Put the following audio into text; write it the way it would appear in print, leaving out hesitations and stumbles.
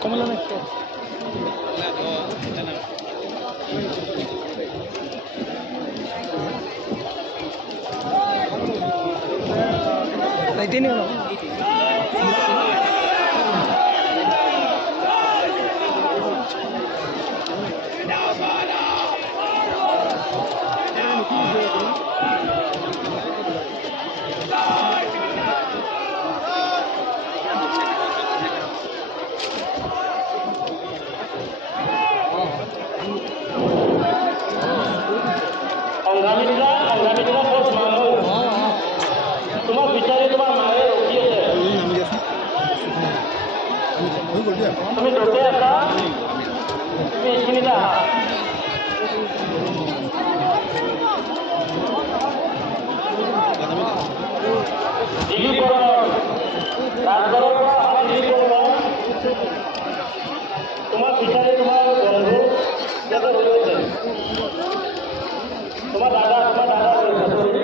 কমলা একটু লাইটে নিও না তোমার বিচারে তোমার মায়ের রক্ষী আছে তুমি ঢুকে আসা তুমি এইখিনিতে আহা তোমার বিচারে তোমার বন্ধু যাতে রয়েছে তোমার দাদা রয়েছে